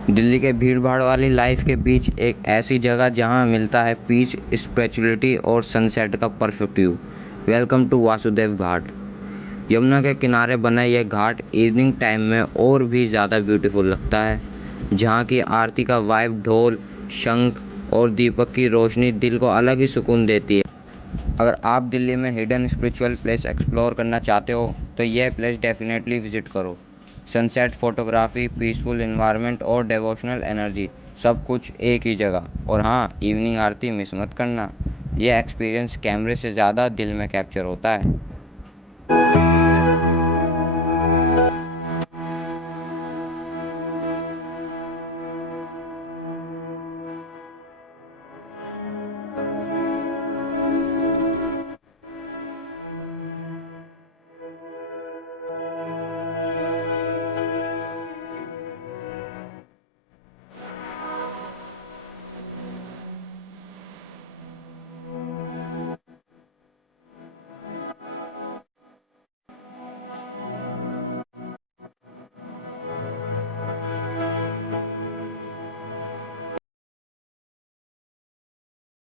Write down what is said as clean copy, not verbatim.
दिल्ली के भीड़ भाड़ वाली लाइफ के बीच एक ऐसी जगह जहां मिलता है पीस, स्पिरिचुअलिटी और सनसेट का perfect view. Welcome to Vasudev Ghat. Yamuna के किनारे बना यह घाट इवनिंग टाइम में और भी ज़्यादा ब्यूटीफुल लगता है, जहां की आरती का वाइब, ढोल, शंख और दीपक की रोशनी दिल को अलग ही सुकून देती है। अगर आप दिल्ली में हिडन स्पिरिचुअल प्लेस एक्सप्लोर करना चाहते हो तो यह प्लेस डेफिनेटली विजिट करो। सनसेट फोटोग्राफी, पीसफुल इन्वायरमेंट और डिवोशनल एनर्जी, सब कुछ एक ही जगह। और हाँ, इवनिंग आरती मिस मत करना। यह एक्सपीरियंस कैमरे से ज़्यादा दिल में कैप्चर होता है।